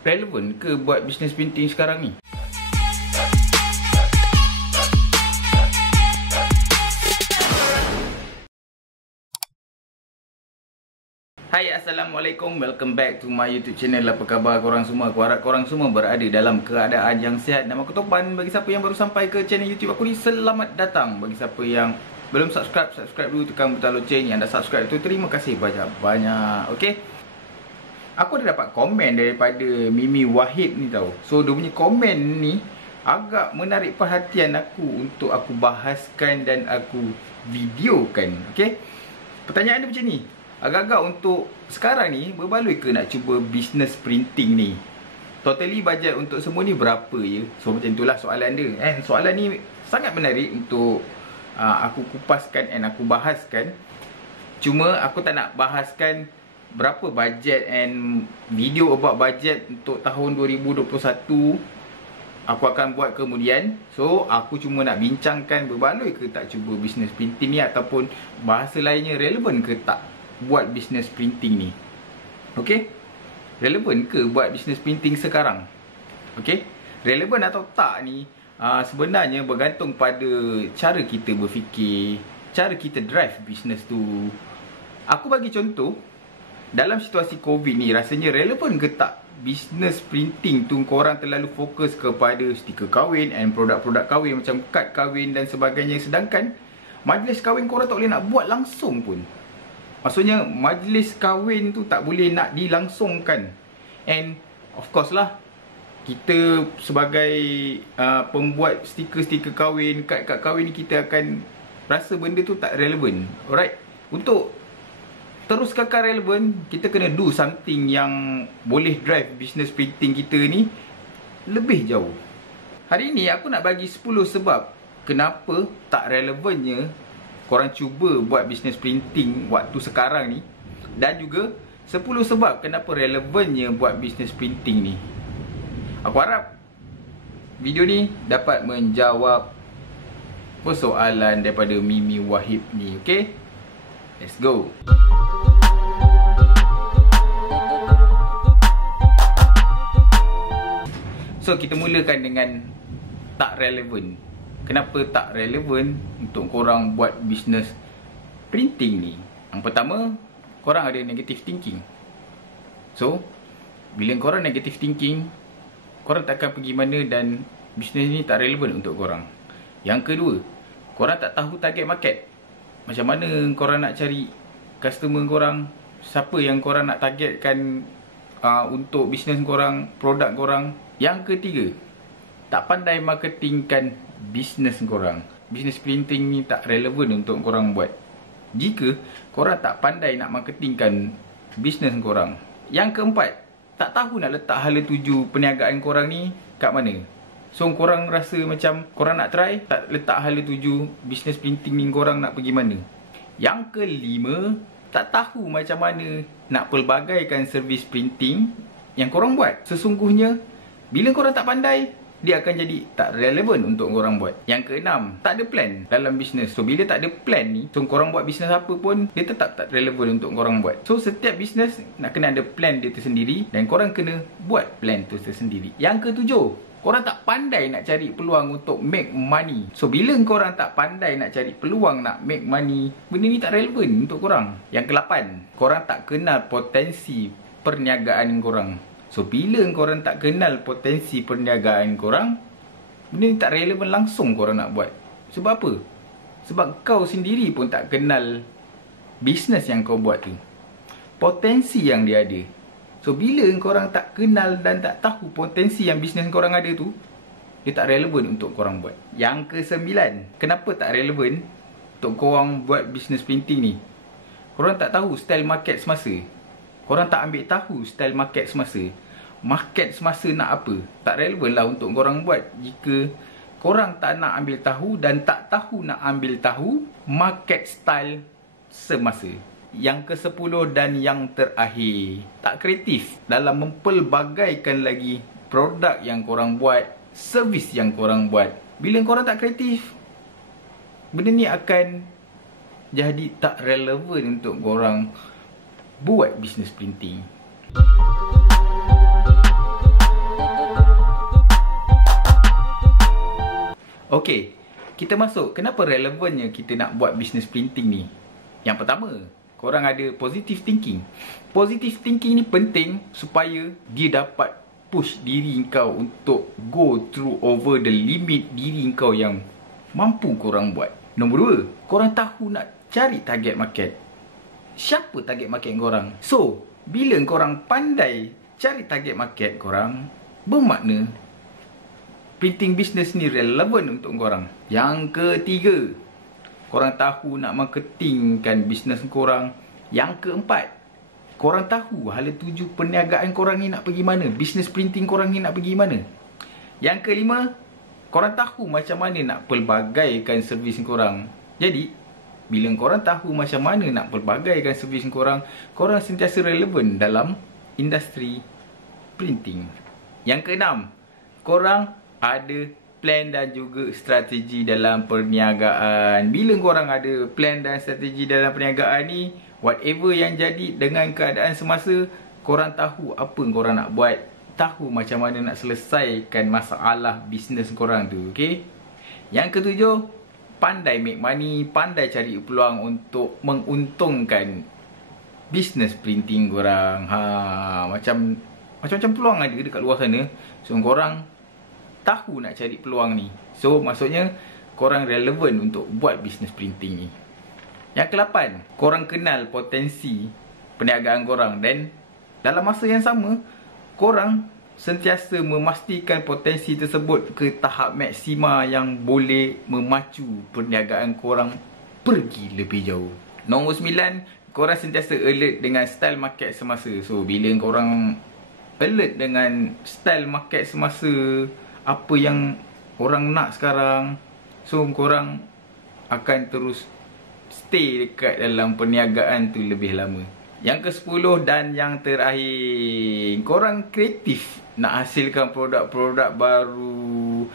relevan ke buat bisnes printing sekarang ni? Hai, Assalamualaikum. Welcome back to my YouTube channel. Apa khabar korang semua? Aku harap korang semua berada dalam keadaan yang sihat. Nama aku Topan. Bagi siapa yang baru sampai ke channel YouTube aku ni, selamat datang. Bagi siapa yang belum subscribe, subscribe dulu, tekan butang loceng. Yang dah subscribe tu, terima kasih banyak-banyak. Okay, aku ada dapat komen daripada Mimi Wahid ni tau. So dia punya komen ni agak menarik perhatian aku untuk aku bahaskan dan aku videokan. Okay, pertanyaan dia macam ni. Agak-agak untuk sekarang ni, berbaloi ke nak cuba bisnes printing ni? Totally budget untuk semua ni berapa ya? So macam itulah soalan dia. Soalan ni sangat menarik untuk aku kupaskan and aku bahaskan. Cuma aku tak nak bahaskan berapa budget and video about budget untuk tahun 2021 aku akan buat kemudian. So aku cuma nak bincangkan berbaloi ke tak cuba bisnes printing ni, ataupun bahasa lainnya, relevan ke tak buat bisnes printing ni. Okay, relevan ke buat bisnes printing sekarang? Okay, relevan atau tak ni sebenarnya bergantung pada cara kita berfikir, cara kita drive bisnes tu. Aku bagi contoh, dalam situasi COVID ni, rasanya relevan ke tak bisnes printing tu korang terlalu fokus kepada stiker kahwin and produk-produk kahwin macam kad kahwin dan sebagainya, sedangkan majlis kahwin korang tak boleh nak buat langsung pun. Maksudnya majlis kahwin tu tak boleh nak dilangsungkan. And of course lah, kita sebagai pembuat stiker-stiker kahwin, kad-kad kahwin ni, kita akan rasa benda tu tak relevan. Alright, untuk terus kekal relevan, kita kena do something yang boleh drive business printing kita ni lebih jauh. Hari ni aku nak bagi 10 sebab kenapa tak relevannya korang cuba buat bisnes printing waktu sekarang ni, dan juga 10 sebab kenapa relevannya buat bisnes printing ni. Aku harap video ni dapat menjawab persoalan daripada Mimi Wahid ni. Okay, let's go. So kita mulakan dengan tak relevan. Kenapa tak relevan untuk korang buat bisnes printing ni? Yang pertama, korang ada negative thinking. So, bila korang negative thinking, korang takkan pergi mana dan bisnes ni tak relevan untuk korang. Yang kedua, korang tak tahu target market. Macam mana korang nak cari customer korang, siapa yang korang nak targetkan untuk bisnes korang, produk korang. Yang ketiga, tak pandai marketingkan bisnes korang. Bisnes printing ni tak relevan untuk korang buat jika korang tak pandai nak marketingkan bisnes korang. Yang keempat, tak tahu nak letak hala tuju perniagaan korang ni kat mana. So korang rasa macam korang nak try, tak letak hala tuju bisnes printing ni korang nak pergi mana. Yang kelima, tak tahu macam mana nak pelbagaikan servis printing yang korang buat. Sesungguhnya bila korang tak pandai, dia akan jadi tak relevan untuk korang buat. Yang keenam, tak ada plan dalam bisnes. So bila tak ada plan ni, so korang buat bisnes apa pun, dia tetap tak relevan untuk korang buat. So setiap bisnes nak kena ada plan dia tersendiri, dan korang kena buat plan tu tersendiri. Yang ketujuh, korang tak pandai nak cari peluang untuk make money. So bila korang tak pandai nak cari peluang nak make money, benda ni tak relevan untuk korang. Yang ke-8, korang tak kenal potensi perniagaan korang. So bila korang tak kenal potensi perniagaan korang, benda ni tak relevan langsung korang nak buat. Sebab apa? Sebab kau sendiri pun tak kenal bisnes yang kau buat tu, potensi yang dia ada. So bila korang tak kenal dan tak tahu potensi yang bisnes korang ada tu, dia tak relevan untuk korang buat. Yang ke-9, kenapa tak relevan untuk korang buat bisnes printing ni? Korang tak tahu style market semasa. Korang tak ambil tahu style market semasa. Market semasa nak apa? Tak relevan lah untuk korang buat jika korang tak nak ambil tahu dan tak tahu nak ambil tahu market style semasa. Yang ke-10 dan yang terakhir, tak kreatif dalam mempelbagaikan lagi produk yang korang buat, servis yang korang buat. Bila korang tak kreatif, benda ni akan jadi tak relevan untuk korang buat bisnes printing. Okey, kita masuk. Kenapa relevannya kita nak buat business printing ni? Yang pertama, korang ada positive thinking. Positive thinking ni penting supaya dia dapat push diri kau untuk go through over the limit diri kau yang mampu korang buat. Nombor dua, korang tahu nak cari target market. Siapa target market korang? So, bila korang pandai cari target market korang, bermakna printing business ni relevan untuk korang. Yang ketiga, korang tahu nak marketingkan business korang. Yang keempat, korang tahu hala tuju perniagaan korang ni nak pergi mana. Business printing korang ni nak pergi mana. Yang kelima, korang tahu macam mana nak pelbagaikan servis korang. Jadi, bila korang tahu macam mana nak pelbagaikan servis korang, korang sentiasa relevan dalam industri printing. Yang keenam, korang ada plan dan juga strategi dalam perniagaan. Bila korang ada plan dan strategi dalam perniagaan ni, whatever yang jadi dengan keadaan semasa, korang tahu apa korang nak buat, tahu macam mana nak selesaikan masalah bisnes korang tu, okay? Yang ketujuh, pandai make money, pandai cari peluang untuk menguntungkan bisnes printing korang. Macam-macam peluang ada dekat luar sana. So, korang tahu nak cari peluang ni. So, maksudnya korang relevan untuk buat bisnes printing ni. Yang ke-8, korang kenal potensi perniagaan korang. Dan dalam masa yang sama, korang sentiasa memastikan potensi tersebut ke tahap maksima yang boleh memacu perniagaan korang pergi lebih jauh. Nombor 9, korang sentiasa alert dengan style market semasa. So, bila korang alert dengan style market semasa, apa yang orang nak sekarang, so korang akan terus stay dekat dalam perniagaan tu lebih lama. Yang ke-10 dan yang terakhir, korang kreatif nak hasilkan produk-produk baru,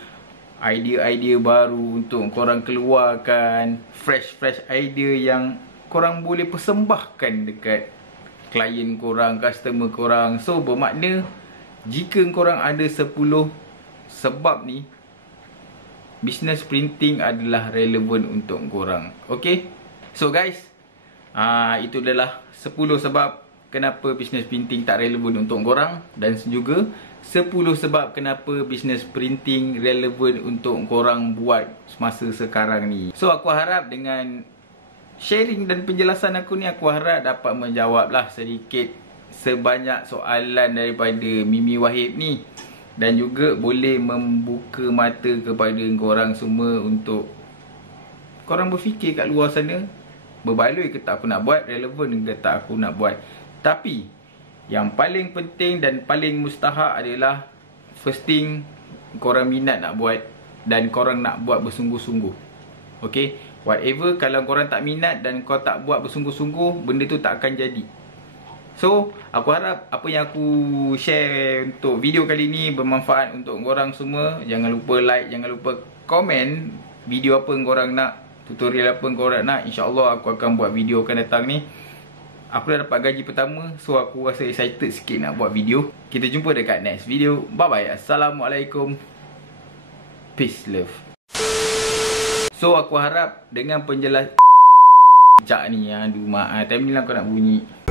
idea-idea baru untuk korang keluarkan, fresh idea yang korang boleh persembahkan dekat klien korang, customer korang. So, bermakna jika korang ada 10 sebab ni, business printing adalah relevan untuk korang. Okay? So guys, itu adalah 10 sebab kenapa business printing tak relevan untuk korang. Dan juga 10 sebab kenapa business printing relevan untuk korang buat semasa sekarang ni. So, aku harap dengan sharing dan penjelasan aku ni, aku harap dapat menjawablah sedikit sebanyak soalan daripada Mimi Wahib ni. Dan juga boleh membuka mata kepada korang semua untuk korang berfikir kat luar sana, berbaloi ke tak aku nak buat, relevan ke tak aku nak buat. Tapi yang paling penting dan paling mustahak adalah, first thing, korang minat nak buat dan korang nak buat bersungguh-sungguh. Okay, whatever, kalau korang tak minat dan kau tak buat bersungguh-sungguh, benda tu tak akan jadi. So, aku harap apa yang aku share untuk video kali ni bermanfaat untuk korang semua. Jangan lupa like, jangan lupa komen video apa yang korang nak, tutorial apa yang korang nak. InsyaAllah aku akan buat video akan datang ni. Aku dah dapat gaji pertama, so aku rasa excited sikit nak buat video. Kita jumpa dekat next video. Bye bye. Assalamualaikum. Peace, love. So, aku harap dengan penjelasan ni, aduh mak, time ni lah kau nak bunyi.